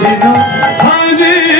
Krishna Hare